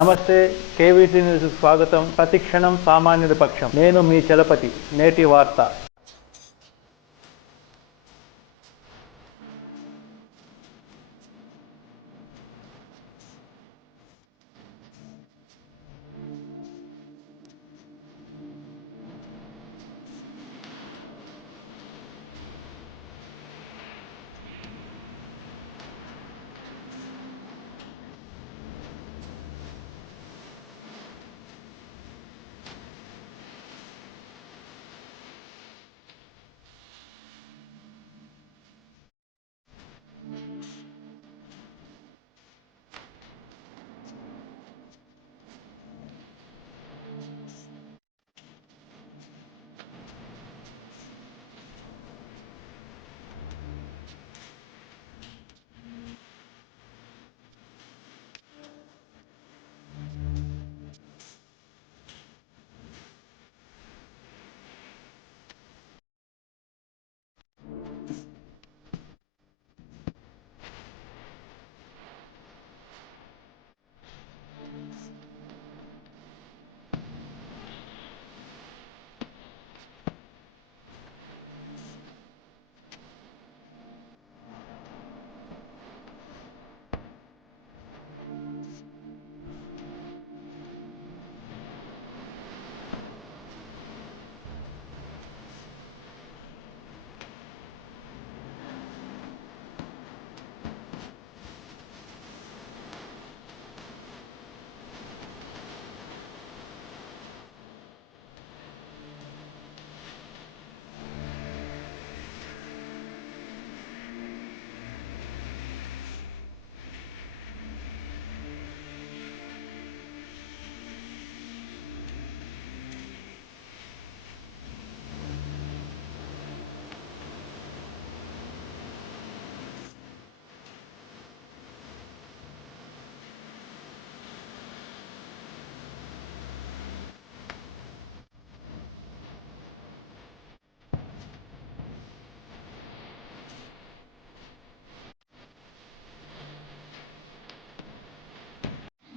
నమస్తే, KVC news స్వాగతం. ప్రతిక్షణం సామాన్యుడి పక్షం. నేను మీ చలపతి. నేటి వార్త.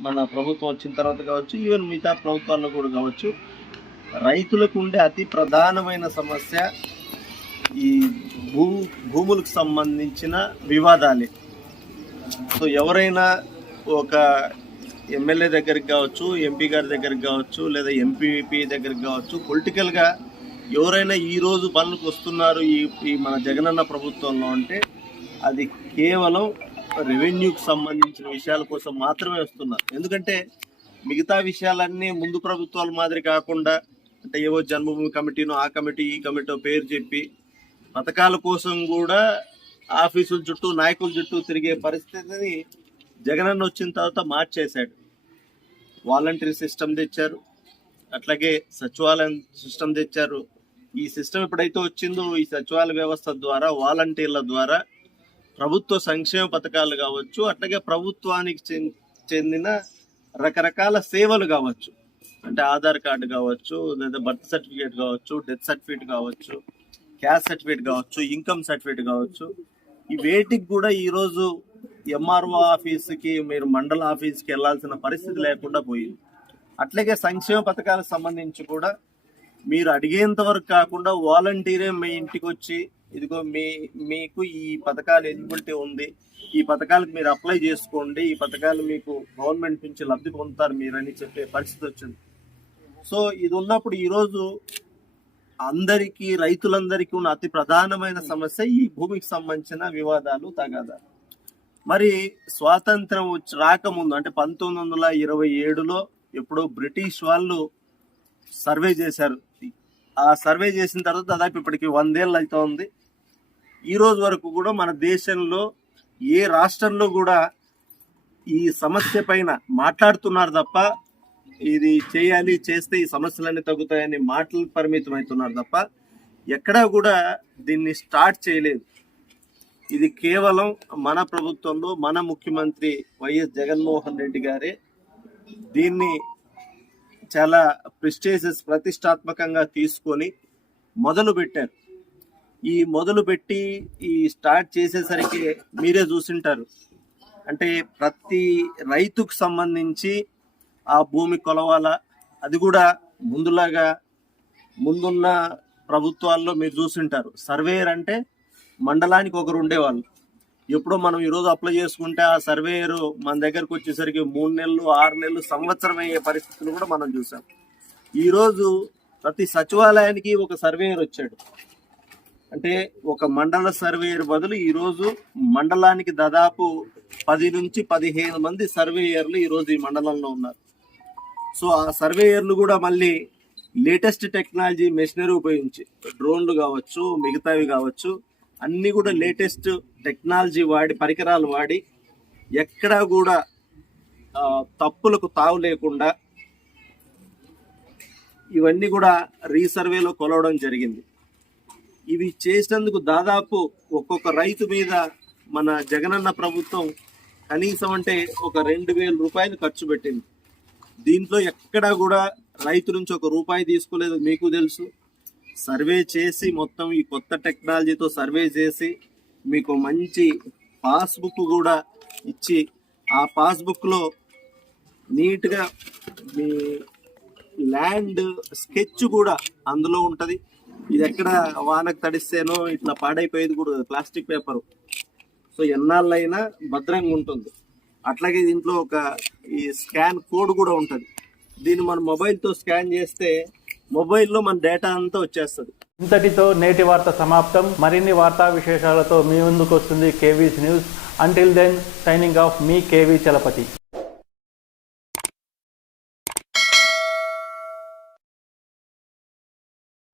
మన ప్రభుత్వం వచ్చిన తర్వాత కావచ్చు, ఈవెన్ మిగతా ప్రభుత్వాల్లో కూడా కావచ్చు, రైతులకు ఉండే అతి ప్రధానమైన సమస్య ఈ భూములకు సంబంధించిన వివాదాలే. సో ఎవరైనా ఒక ఎమ్మెల్యే దగ్గరికి కావచ్చు, ఎంపీ గారి దగ్గరికి కావచ్చు, లేదా ఎంపీపీ దగ్గరికి కావచ్చు, పొలిటికల్గా ఎవరైనా ఈరోజు పనులకు వస్తున్నారు ఈ మన జగనన్న ప్రభుత్వంలో అంటే అది కేవలం రెవెన్యూకి సంబంధించిన విషయాల కోసం మాత్రమే వస్తున్నారు. ఎందుకంటే మిగతా విషయాలన్నీ ముందు ప్రభుత్వాల మాదిరి కాకుండా, అంటే ఏవో జన్మభూమి కమిటీనో ఆ కమిటీ ఈ కమిటీ పేరు చెప్పి పథకాల కోసం కూడా ఆఫీసుల చుట్టూ నాయకుల చుట్టూ తిరిగే పరిస్థితిని జగనన్న వచ్చిన తర్వాత మార్చేశాడు. వాలంటరీ సిస్టమ్ తెచ్చారు, అట్లాగే సచివాలయం సిస్టమ్ తెచ్చారు. ఈ సిస్టమ్ ఎప్పుడైతే వచ్చిందో ఈ సచివాలయ వ్యవస్థ ద్వారా, వాలంటీర్ల ద్వారా ప్రభుత్వ సంక్షేమ పథకాలు కావచ్చు, అట్లాగే ప్రభుత్వానికి చెందిన రకరకాల సేవలు కావచ్చు, అంటే ఆధార్ కార్డు కావచ్చు, లేదా బర్త్ సర్టిఫికేట్ కావచ్చు, డెత్ సర్టిఫికేట్ కావచ్చు, క్యాస్ట్ సర్టిఫికేట్ కావచ్చు, ఇన్కమ్ సర్టిఫికేట్ కావచ్చు, ఈ వేటికి కూడా ఈరోజు ఎంఆర్ఓ ఆఫీస్కి, మీరు మండల ఆఫీస్కి వెళ్లాల్సిన పరిస్థితి లేకుండా పోయింది. అట్లాగే సంక్షేమ పథకాలకు సంబంధించి కూడా మీరు అడిగేంత వరకు కాకుండా వాలంటీరే మీ ఇంటికి వచ్చి, ఇదిగో మీకు ఈ పథకాలు ఎలిజిబిలిటీ ఉంది, ఈ పథకాలకు మీరు అప్లై చేసుకోండి, ఈ పథకాలు మీకు గవర్నమెంట్ నుంచి లబ్ధి పొందుతారు మీరని చెప్పే పరిస్థితి వచ్చింది. సో ఇది ఉన్నప్పుడు ఈరోజు అందరికీ, రైతులందరికీ ఉన్న అతి ప్రధానమైన సమస్య ఈ భూమికి సంబంధించిన వివాదాలు, తగాదాలు. మరి స్వాతంత్రం రాకముందు, అంటే 1927లో ఎప్పుడో బ్రిటిష్ వాళ్ళు సర్వే చేశారు. ఆ సర్వే చేసిన తర్వాత దాదాపు ఇప్పటికి 100 ఏళ్ళు అవుతుంది. ఈ రోజు వరకు కూడా మన దేశంలో ఏ రాష్ట్రంలో కూడా ఈ సమస్య పైన మాట్లాడుతున్నారు తప్ప, ఇది చేయాలి, చేస్తే ఈ సమస్యలన్నీ తగ్గుతాయని మాటలు పరిమితం అవుతున్నారు తప్ప ఎక్కడా కూడా దీన్ని స్టార్ట్ చేయలేదు. ఇది కేవలం మన ప్రభుత్వంలో మన ముఖ్యమంత్రి వైఎస్ జగన్మోహన్ రెడ్డి గారే దీన్ని చాలా ప్రెస్టీజియస్, ప్రతిష్టాత్మకంగా తీసుకొని మొదలు పెట్టారు. ఈ మొదలుపెట్టి ఈ స్టార్ట్ చేసేసరికి మీరే చూసింటారు, అంటే ప్రతి రైతుకు సంబంధించి ఆ భూమి కొలవాలా, అది కూడా ముందులాగా ముందున్న ప్రభుత్వాల్లో మీరు చూసింటారు. సర్వేయర్ అంటే మండలానికి ఒకరు ఉండేవాళ్ళు. ఎప్పుడో మనం ఈరోజు అప్లై చేసుకుంటే ఆ సర్వేయర్ మన దగ్గరకు వచ్చేసరికి 3 నెలలు 6 నెలలు సంవత్సరం అయ్యే పరిస్థితులు కూడా మనం చూసాం. ఈరోజు ప్రతి సచివాలయానికి ఒక సర్వేయర్ వచ్చాడు. అంటే ఒక మండల సర్వేయర్ బదులు ఈరోజు మండలానికి దాదాపు 10 నుంచి 15 మంది సర్వేయర్లు ఈరోజు ఈ మండలంలో ఉన్నారు. సో ఆ సర్వేయర్లు కూడా మళ్ళీ లేటెస్ట్ టెక్నాలజీ మెషినరీ ఉపయోగించి, డ్రోన్లు కావచ్చు, మిగతావి కావచ్చు, అన్నీ కూడా లేటెస్ట్ టెక్నాలజీ వాడి, పరికరాలు వాడి, ఎక్కడా కూడా తప్పులకు తావు లేకుండా ఇవన్నీ కూడా రీసర్వేలో కొలవడం జరిగింది. ఇవి చేసినందుకు దాదాపు ఒక్కొక్క రైతు మీద మన జగనన్న ప్రభుత్వం కనీసం అంటే ఒక 2,000 రూపాయలు ఖర్చు పెట్టింది. దీంట్లో ఎక్కడా కూడా రైతు నుంచి ఒక రూపాయి తీసుకోలేదు. మీకు తెలుసు, సర్వే చేసి మొత్తం ఈ కొత్త టెక్నాలజీతో సర్వే చేసి మీకు మంచి పాస్బుక్ కూడా ఇచ్చి, ఆ పాస్బుక్లో నీట్గా మీ ల్యాండ్ స్కెచ్ కూడా అందులో ఉంటుంది. ఇది ఎక్కడ వానకు తడిస్తేనో ఇట్లా పాడైపోయేది కూడా ప్లాస్టిక్ పేపరు. సో ఎన్నాళ్ళైనా భద్రంగా ఉంటుంది. అట్లాగే దీంట్లో ఒక ఈ స్కాన్ కోడ్ కూడా ఉంటుంది. దీన్ని మన మొబైల్తో స్కాన్ చేస్తే మొబైల్లో మన డేటా అంతా వచ్చేస్తుంది. ఇంతటితో నేటి వార్త సమాప్తం. మరిన్ని వార్తా విశేషాలతో మీ ముందుకు వస్తుంది KV's news. Until then, signing off మీ కేవీ చలపతి.